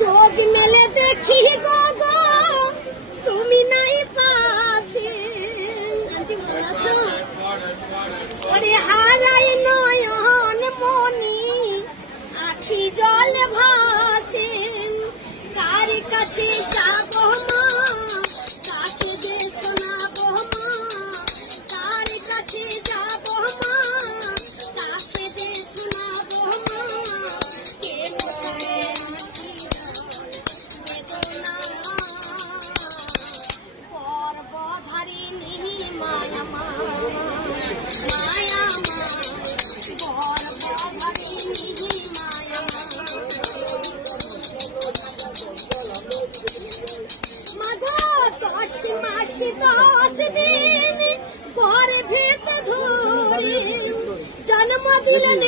চোখ মেলে দেখি গো গো তুমি নাই পাশে, ওরে হারাই নয়ন মনি আখি জল ভাসে, কার কাছে যাবো মা কাকে যে শোনাবো মা, কার কাছে যাবো মা কাকে যে শোনাবো মা, কে বলবে পর্বধারিণী মায়া মা, মায়া মা পর্বধারিণী মায়া মা, মাগো 10 মাস 10 দিন ঘরে ভেত ধরে জন্ম দিলেন।